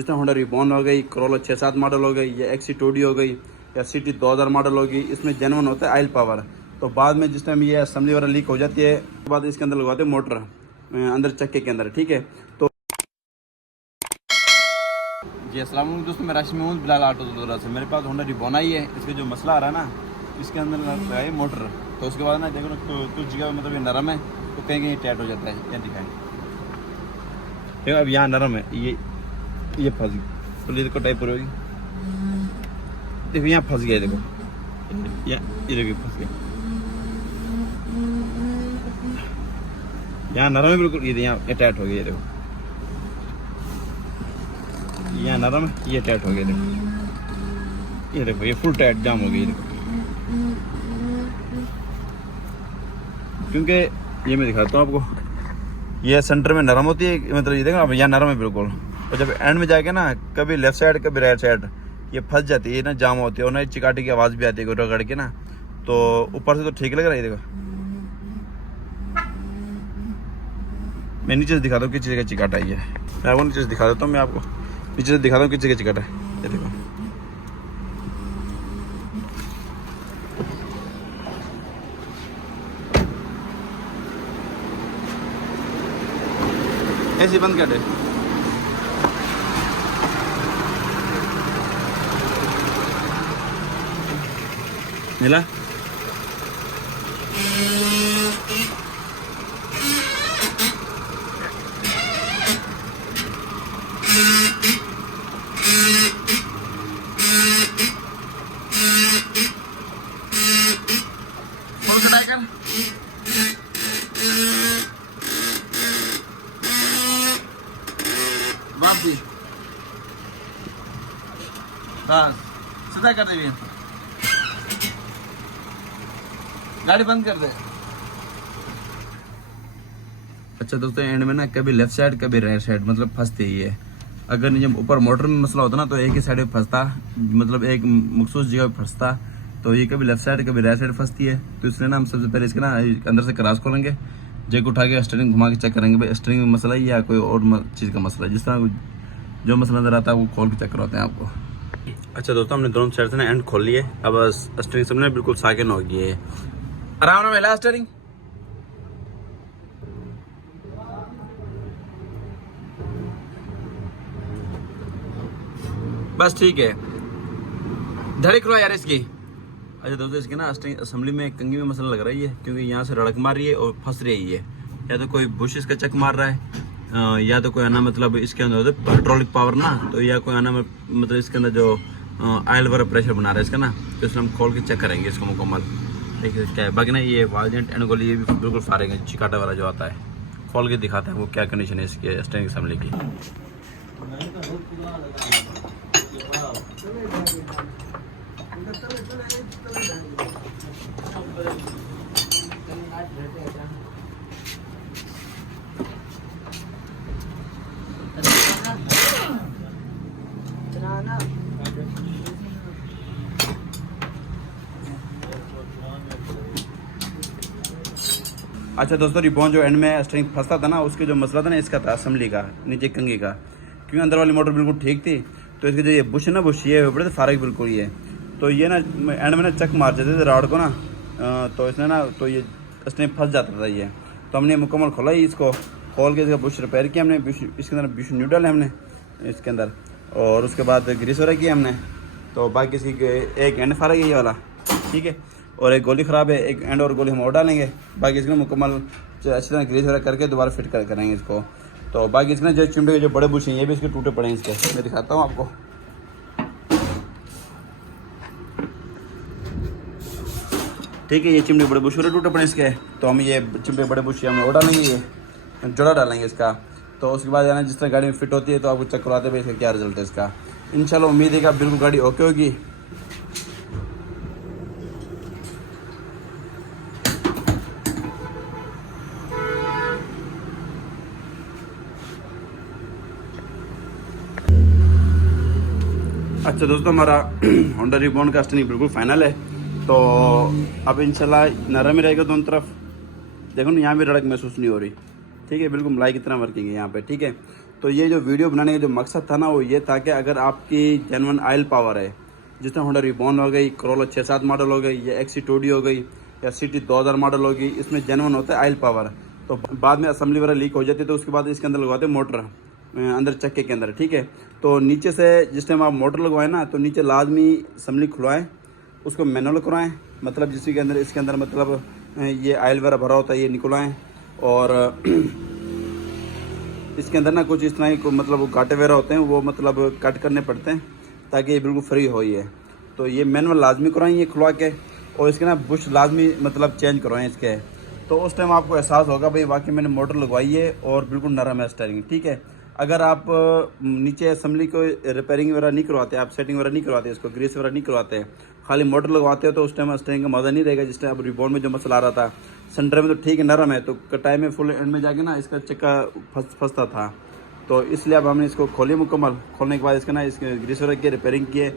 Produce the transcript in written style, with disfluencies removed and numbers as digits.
जिसमें Honda ribbon हो गई, Corolla 6-7 मॉडल हो गई, या XC2D हो गई, या सिटी 2000 मॉडल होगी, इसमें जेन्युइन होता है ऑयल पावर। तो बाद में जिस टाइम ये असेंबली वगैरह लीक हो जाती है तो बाद इसके अंदर लगवाते हैं मोटर अंदर चक्के के अंदर, ठीक है। तो जी अस्सलाम वालेकुम दोस्तों, मैं राशि में हूँ बिलाल ऑटो दोरा से। मेरे पास होंडा रिबॉन आई है, इसका जो मसला आ रहा है ना, इसके अंदर लगाई मोटर। तो उसके बाद ना देखो ना कुछ जगह मतलब ये नरम है, तो कहीं कहीं टाइट हो जाता है। क्या दिखाएं, देखो अब यहाँ नरम है, ये फंस गई, पुलिस को टाइप पूरी होगी, देखो यहाँ फंस गया, देखो ये देखो फंस गया, यहाँ नरम है बिल्कुल, ये यहाँ टाइट हो गया, देखो यहाँ नरम है, ये टाइट हो गया, देखो ये फुल टाइट जाम हो गई, देखो। क्योंकि ये मैं दिखाता हूँ आपको, ये सेंटर में नरम होती है, मतलब ये देखो अब यहाँ नरम है बिल्कुल, और जब एंड में जाके ना कभी लेफ्ट साइड कभी राइट साइड ये फंस जाती है ना, जाम होती है, और ना चिकाटी की आवाज़ भी आती है रगड़ के ना। तो ऊपर से तो ठीक लग रहा है, देखो मैं नीचे से दिखाता हूँ किस चीज़ का चिकाटा है। मैं आपको नीचे से दिखा देता हूँ, मैं आपको नीचे से दिखाता हूँ किस चीज़ का चिकाटा है, ये देखो। ऐसे बंद कर दे, मिला। और कटाई कर, वापसी बस सीधा कर दे, गाड़ी बंद कर दे। अच्छा दोस्तों, एंड में ना कभी लेफ्ट साइड कभी राइट साइड मतलब फंसती ही है। अगर जब ऊपर मोटर में मसला होता ना तो एक ही साइड में फंसता, मतलब एक मखसूस जगह पे फंसता। तो ये कभी लेफ्ट साइड कभी राइट साइड फंसती है। तो इसलिए ना हम सबसे पहले इसके ना अंदर से क्रॉस खोलेंगे, जैक उठा के स्टीयरिंग घुमा के चेक करेंगे भाई स्टीयरिंग में मसला है या कोई और चीज़ का मसला है। जिस तरह जो मसला नजर आता है वो खोल के चेक करवाते हैं आपको। अच्छा दोस्तों, हमने दोनों साइड से ना एंड खोल लिए। अब स्टीयरिंग सबने बिल्कुल साकिन हो गई है, आराम से मिला स्टीयरिंग। बस ठीक है, धड़ी खुलवा यार इसकी। अच्छा दोस्तों, इसकी ना असेंबली में कंघी में मसला लग रही है, क्योंकि यहाँ से रड़क मार रही है और फंस रही है। या तो कोई बुश इसका चक मार रहा है, या तो कोई आना मतलब इसके अंदर हाइड्रोलिक पावर ना, तो या कोई आना मतलब इसके अंदर जो ऑयल वाला प्रेशर बना रहा है इसका ना। तो इसलिए हम खोल के चेक करेंगे इसको मुकम्मल, देखिए क्या है। बाकी ना ये वालजेंट एंड गोली ये भी बिल्कुल फारेंगे, चिकाटा वाला जो आता है खोल के दिखाते हैं वो क्या कंडीशन है इसके स्टीयरिंग असेंबली की। अच्छा दोस्तों, रिबॉन जो एंड में स्ट्रिंग फंसता था ना, उसके जो मसला था ना इसका था असेंबली का, नीचे कंघी का। क्योंकि अंदर वाली मोटर बिल्कुल ठीक थी, तो इसके जो ये बुश है ना, बुश ये बड़े थे फारक बिल्कुल ये। तो ये ना एंड में ना चक मार देते थे राड को ना, तो इसने ना तो ये स्ट्रिंग फंस जाता था ये। तो हमने मुकम्मल खोला ही इसको, खोल के इसका बुश रिपेयर किया हमने, इसके अंदर बुश न्यू डाले हमने इसके अंदर, और उसके बाद ग्रीस वगैरह किया हमने। तो बाकी इसकी एक एंड फारक है ये वाला, ठीक है, और एक गोली ख़राब है, एक एंड और गोली हम और डालेंगे। बाकी इसको मुकम्मल अच्छी तरह ग्रीस वगैरह करके दोबारा फिट करेंगे इसको। तो बाकी इसके जो चिमटे के जो बड़े बुश हैं ये भी इसके टूटे पड़े हैं इसके, मैं दिखाता हूँ आपको। ठीक है, ये चिमटे बड़े बुश वाले टूटे पड़े इसके, तो हम ये चिमटे बड़े बुश हम और डालेंगे, ये जोड़ा डालेंगे इसका। तो उसके बाद यानी जिस तरह गाड़ी में फिट होती है तो आपको चेक करवाते हैं इसका क्या रिजल्ट है इसका। इंशाल्लाह उम्मीद है कि आप बिल्कुल गाड़ी ओके होगी। अच्छा दोस्तों, हमारा होंडा रिबॉन का स्टीयरिंग बिल्कुल फाइनल है। तो अब इंशाल्लाह नरम ही रहेगा दोनों तरफ। देखो ना, यहाँ भी रड़क महसूस नहीं हो रही, ठीक है, बिल्कुल मलाई की तरह वर्किंग है यहाँ पे, ठीक है। तो ये जो वीडियो बनाने का जो मकसद था ना वो ये था कि अगर आपकी जेन्युइन ऑयल पावर है, जिसमें होंडा रिबॉर्न हो गई, Corolla 6-7 मॉडल हो गई, या XC2D हो गई, या सिटी 2000 मॉडल होगी, इसमें जेन्युइन होता है ऑयल पावर। तो बाद में असेंबली वगैरह लीक हो जाती है तो उसके बाद इसके अंदर लगवाते हैं मोटर, अंदर चक्के के अंदर, ठीक है। तो नीचे से जिस टाइम आप मोटर लगवाएं ना, तो नीचे लाजमी असेंबली खुलवाएं, उसको मैनुअल कराएं, मतलब जिसके अंदर इसके अंदर मतलब ये ऑयल वगैरह भरा होता है ये निकलवाएं, और इसके अंदर ना कुछ इस तरह के मतलब वो कांटे वगैरह होते हैं, वो मतलब कट करने पड़ते हैं ताकि ये बिल्कुल फ्री हो। ये तो ये मैनुअल लाजमी करवाएं ये खुलवा के, और इसके ना बुश लाजमी मतलब चेंज करवाएं इसके। तो उस टाइम आपको एहसास होगा भाई वाकई मैंने मोटर लगवाई है और बिल्कुल नरम है स्टीयरिंग, ठीक है। अगर आप नीचे असेंबली को रिपेयरिंग वगैरह नहीं करवाते, आप सेटिंग वगैरह नहीं करवाते, इसको ग्रीस वगैरह नहीं करवाते, खाली मोटर लगवाते हो, तो उस टाइम स्टीयरिंग का मज़ा नहीं रहेगा। जिस टाइम अब रिबॉर्न में जो मसला आ रहा था, सेंटर में तो ठीक है नरम है, तो कटाई में फुल एंड में जाके ना इसका चक्का फंसता था। तो इसलिए अब हमने इसको खोली मुकम्मल, खोलने के बाद इसका ना इसके ग्रीस वगैरह किए, रिपेयरिंग किए।